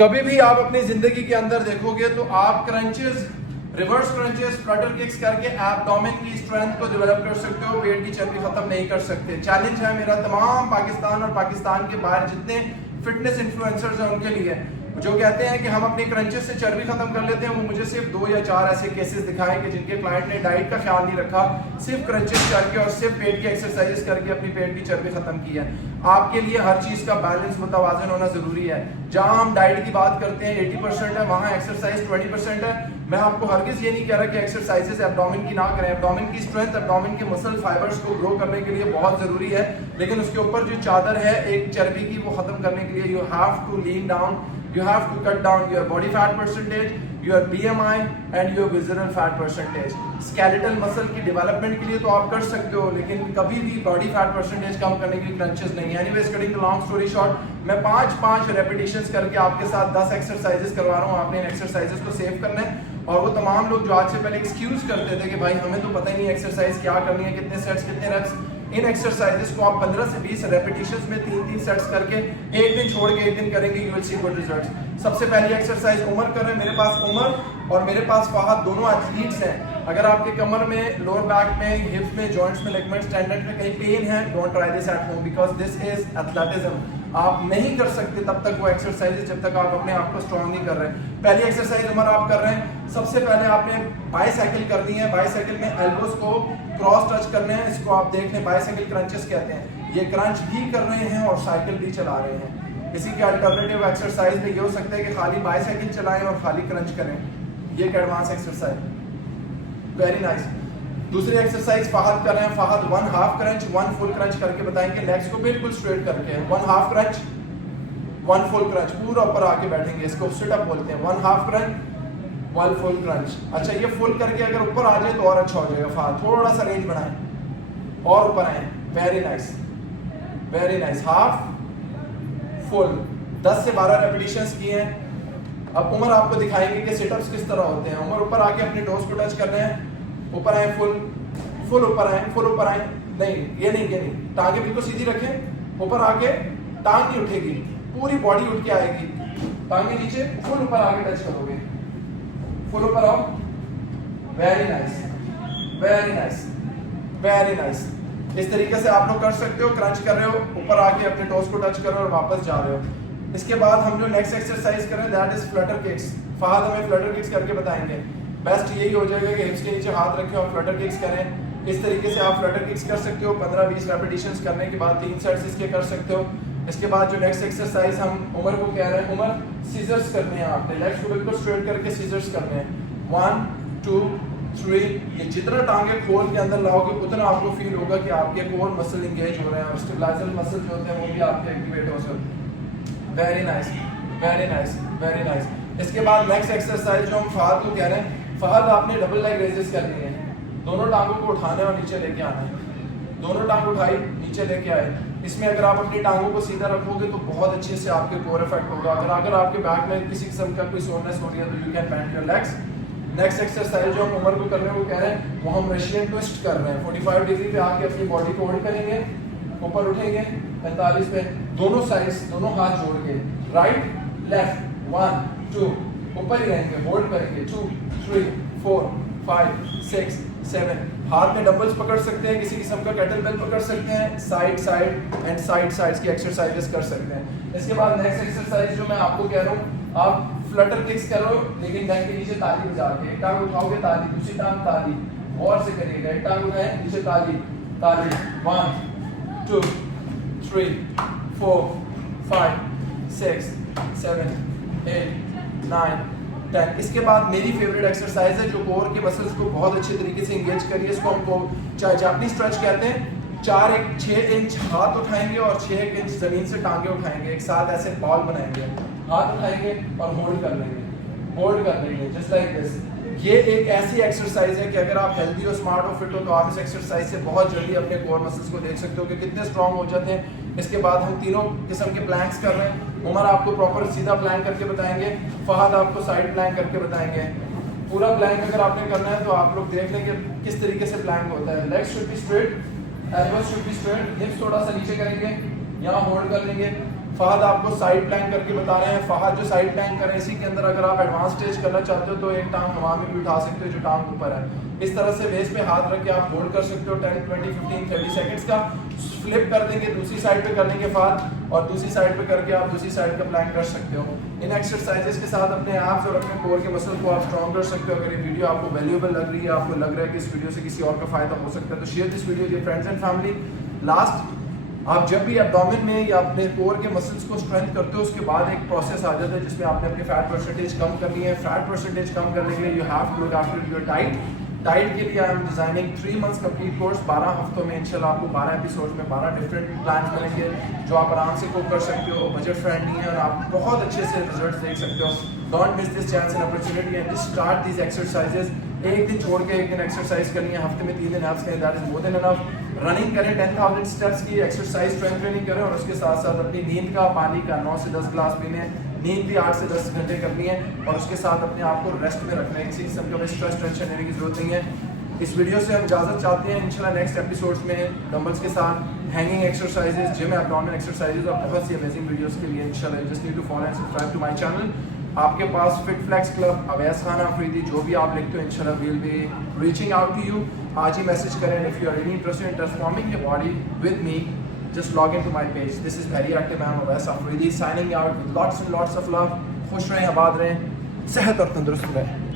कभी भी आप अपनी जिंदगी के अंदर देखोगे तो आप crunches, reverse crunches, Flutter kicks करके एब्डोमेन की स्ट्रेंथ को डेवलप कर सकते हो, पेट की चर्बी खत्म नहीं कर सकते। चैलेंज है मेरा तमाम पाकिस्तान और पाकिस्तान के बाहर जितने फिटनेस इन्फ्लुएंसर्स हैं उनके लिए, जो कहते हैं कि हम अपनी क्रंचेस से चर्बी खत्म कर लेते हैं, वो मुझे सिर्फ 2 या 4 ऐसे केसेस दिखाएं कि जिनके क्लाइंट ने डाइट का ख्याल नहीं रखा, सिर्फ क्रंचेस करके और सिर्फ पेट की एक्सरसाइजेस करके अपनी पेट की चर्बी खत्म की है। आपके लिए हर चीज का बैलेंस मुतवाजन होना जरूरी है। जहां हम डाइट की बात करते हैं 80% है, वहां एक्सरसाइज 20% है। मैं आपको हरगिज ये नहीं कह रहा कि एक्सरसाइजेस एब्डोमेन की ना करें। एब्डोमेन की स्ट्रेंथ, एब्डोमेन के मसल फाइबर्स को ग्रो करने के लिए बहुत जरूरी है, लेकिन उसके ऊपर जो चादर है एक चर्बी की, वो खत्म करने के लिए you have to lean down, you have to cut down your body fat percentage, your BMI and your visceral fat percentage. skeletal muscle की डेवलपमेंट के लिए तो आप कर सकते हो, लेकिन कभी भी बॉडी फैट परसेंटेज कम करने के लिए क्रंचेस नहीं है। Anyways, cutting the long story short, मैं 5 रेपिटेशंस करके आपके साथ 10 एक्सरसाइजेस करवा रहा हूँ। आपने इन एक्सरसाइजेस को सेव करना है। और वो तमाम लोग जो आज से पहले एक्सक्यूज करते थे कि भाई हमें तो पता ही नहीं एक्सरसाइज क्या करनी है, कितने सेट्स, कितने रेप्स, इन एक्सरसाइजेस को आप 15 से 20 रेपिटेशंस में 3-3 सेट्स करके एक दिन छोड़ के एक दिन करेंगे, you will see good results. सबसे पहली एक्सरसाइज उमर कर रहे हैं। मेरे पास उमर और मेरे पास फहद दोनों एथलीट्स हैं। अगर आपके कमर में, लोअर बैक में, हिप्स में, जॉइंट्स में, लिगामेंट्स, टेंडन में कहीं पेन है, don't try this at home because this is athleticism. आप नहीं कर सकते तब तक वो एक्सरसाइजेस जब तक आप अपने आप को स्ट्रॉन्ग नहीं कर रहे हैं। पहली एक्सरसाइज उमर आप कर रहे हैं। सबसे पहले आपने बाइसाइकिल करनी है। बाइसाइकिल में एल्बोस को क्रॉस टच करने हैं। इसको आप देख लें, बाइसाइकिल क्रंचेस कहते हैं। ये क्रंच भी कर रहे हैं और साइकिल भी चला रहे हैं। इसी के अल्टरनेटिव एक्सरसाइज में ये हो सकता है कि खाली बाइसाइकिल चलाएं और खाली क्रंच करें। ये एक एडवांस एक्सरसाइज, वेरी नाइस। दूसरी एक्सरसाइज फहद कर रहे हैं। Fahad 1 half crunch, 1 full crunch करके बताएंगे। लेग्स को बिल्कुल स्ट्रेट करके 1 हाफ क्रंच, 1 फुल क्रंच, पूरा ऊपर आके बैठेंगे। इसको सिट अप बोलते हैं। 1 हाफ क्रंच, 1 फुल क्रंच। अच्छा, ये फुल करके अगर ऊपर आ जाए तो और अच्छा हो जाएगा। फहद थोड़ा सा रेंज बढ़ाएं और ऊपर आए। Very nice, very nice. Half, full, 10 से 12 रेपिटेशंस किए हैं। अब उमर आपको दिखाएंगे कि सिटअप्स किस तरह होते हैं। उमर ऊपर आके अपने टोस को टच कर रहे हैं। ऊपर आए, फुल, फुल ऊपर आए, फुल ऊपर आए। नहीं, ये नहीं, टांगे बिल्कुल सीधी रखें। ऊपर आके टांग नहीं उठेगी, पूरी बॉडी उठ के आएगी। टांगे नीचे, फुल ऊपर आके टच करोगे। फुल ऊपर आओ। Very nice, very nice, very nice. इस तरीके से आप लोग कर सकते हो। क्रंच कर रहे हो, ऊपर आके अपने टोस को टच कर रहे हो और वापस जा रहे हो। इसके बाद हम जो नेक्स्ट एक्सरसाइज कर रहे हैं that is flutter kicks. Fahad हमें फ्लटर किक्स करके बताएंगे। बेस्ट यही हो जाएगा कि हिप्स के नीचे हाथ रखें और फ्लटर किक्स करें। इस तरीके से आप फ्लटर किक्स कर सकते हो। 15-20 रेपिटेशंस करने के बाद 3 सेट्स इसके कर सकते हो। इसके बाद जो नेक्स्ट एक्सरसाइज हम उमर को कह रहे हैं, उमर सीजर्स करने हैं। आपने लेग्स को बिल्कुल स्ट्रेट करके सीजर्स करने हैं। 1 2 3। ये जितना टांगे खोल के अंदर लाओगे उतना आपको फील होगा कि आपके कोर मसल इंगेज हो रहे हैं और स्टेबलाइजर मसल जो होते हैं वो भी आपके एक्टिवेट हो सकते। Very nice, very nice, very nice. इसके बाद नेक्स्ट एक्सरसाइज जो हम फहद को कह रहे हैं, फहद आपने डबल लेग रेजेस करनी है। दोनों टांगों को उठाने और नीचे लेके आना है। दोनों टांग उठाई, नीचे लेके आए। इसमें अगर आप अपनी टांगों को सीधा रखोगे तो बहुत अच्छे से आपके कोर इफेक्ट होगा। अगर आपके बैक में किसी किस्म का कोई सोरनेस हो रही है तो you can bend your legs. Next exercise जो हम उमर को कर रहे हैं वो कह रहे हैं, वो हम रशियन ट्विस्ट कर रहे हैं। 45 डिग्री पे आके अपनी बॉडी को होल्ड करेंगे, ऊपर उठेंगे 45 पे, दोनों साइड्स, दोनों हाथ जोड़ के, राइट लेफ्ट, 1 2, ऊपर ही रहेंगे, होल्ड करेंगे 2 3 4 5 6 7। हाथ में डंबल्स पकड़ सकते हैं, किसी किस्म का केटल बेल पकड़ सकते हैं, side side and side sides की एक्सरसाइजेस कर सकते हैं। इसके बाद नेक्स्ट एक्सरसाइज जो मैं आपको कह रहा हूँ, आप फ्लटर किक्स करो लेकिन नेक के नीचे ताली बजा के। एक टांग उठाओगे ताली, दूसरी टांग ताली, और से करिएगा। एक टांग उठाएं, नीचे ताली, ताली। 1 2 3 4 5 6 7 8 9 10। इसके बाद मेरी फेवरेट एक्सरसाइज है जो कोर के मसल्स को बहुत अच्छे तरीके से इंगेज करिए। इसको हमको जापानी स्ट्रेच कहते हैं। 6 इंच हाथ उठाएंगे और 6 इंच जमीन से टांगे उठाएंगे, एक साथ ऐसे बॉल बनाएंगे, हाथ उठाएंगे और होल्ड कर लेंगे, होल्ड कर लेंगे जस्ट लाइक दिस। ये एक ऐसी एक्सरसाइज है कि अगर आप हेल्दी हो, स्मार्ट हो, फिट हो तो आप इस एक्सरसाइज से बहुत जल्दी अपने कोर मसल्स को देख सकते हो कि कितने स्ट्रांग हो जाते हैं। इसके बाद हम तीनों किस्म के प्लैंक्स कर रहे हैं। उमर आपको प्रॉपर सीधा प्लैंक करके बताएंगे, फहद आपको साइड प्लैंक करके बताएंगे। पूरा प्लैंक अगर आपने करना है तो आप लोग देख लेंगे किस तरीके से प्लैंक होता है। Legs should be straight, elbows should be straight, हिप्स थोड़ा सा नीचे करेंगे, यहाँ होल्ड कर लेंगे, फहद आपको साइड प्लैंक करके बता रहे हैं। फहद जो साइड प्लैंक करें, इसी के अंदर अगर आप एडवांस स्टेज करना चाहते हो तो एक टांग हवा में भी उठा सकते हो जो टांग ऊपर है। इस तरह से वेस्ट पे हाथ रख के आप होल्ड कर सकते हो 10, 20, 15, 30 सेकंड्स का। फ्लिप कर देंगे, दूसरी साइड पे कर लेंगे फहद, और दूसरी साइड पे करके आप दूसरी साइड का प्लैंक कर सकते हो। इन एक्सरसाइजेस के साथ अपने एब्स और अपने कोर के मसल को आप स्ट्रॉन्ग कर सकते हो। अगर ये वीडियो आपको वैल्यूएबल लग रही है, आपको लग रहा है कि इस वीडियो से किसी और का फायदा हो सकता है, तो share this video with friends and family. Last, आप जब भी एब्डोमेन में या अपने कोर के मसल्स को स्ट्रेंथ करते हो, उसके बाद एक प्रोसेस आ जाता है जिसमें आपने अपनी फैट परसेंटेज कम करनी है। फैट परसेंटेज कम करने के लिए you have to look after your diet. Diet के लिए I am designing 3 months complete course. 12 हफ्तों में इंशाल्लाह आपको 12 एपिसोड में 12 डिफरेंट प्लान्स मिलेंगे जो आप आराम से कुक कर सकते हो, बजट फ्रेंडली है और आप बहुत अच्छे से रिजल्ट देख सकते हो। Don't miss this chance and opportunity and start these exercises. एक दिन छोड़ के एक दिन एक्सरसाइज करनी है, हफ्ते में 3 दिन एब्स करें, that is more than enough. Running करें 10,000 स्टेप्स की एक्सरसाइज, स्ट्रेंथ ट्रेनिंग करें, और उसके साथ साथ अपनी नींद का, पानी का 9 से 10 गिलास पीने, नींद भी 8 से 10 घंटे करनी है, और उसके साथ अपने आप को रेस्ट में रखना है। किसी किस्म का स्ट्रेस टेंशन लेने की जरूरत नहीं है। इस वीडियो से हम इजाजत चाहते हैं। इंशाल्लाह नेक्स्ट एपिसोड्स में डंबल्स के साथ hanging exercises, gym abdomen exercises और बहुत सी अमेजिंग वीडियोस के लिए इंशाल्लाह just need to follow and subscribe to my channel. आपके पास fit flex club, Awais Khan Afridi, जो भी आप लिखते हो इंशाल्लाह we will be reaching out to you. आज ही मैसेज करें। If you are really interested in transforming your body with me, just log into my page. This is very active. I'm Awais Afridi signing out with lots and lots of love. खुश रहें, आबाद रहें, सेहत और तंदुरुस्त रहें।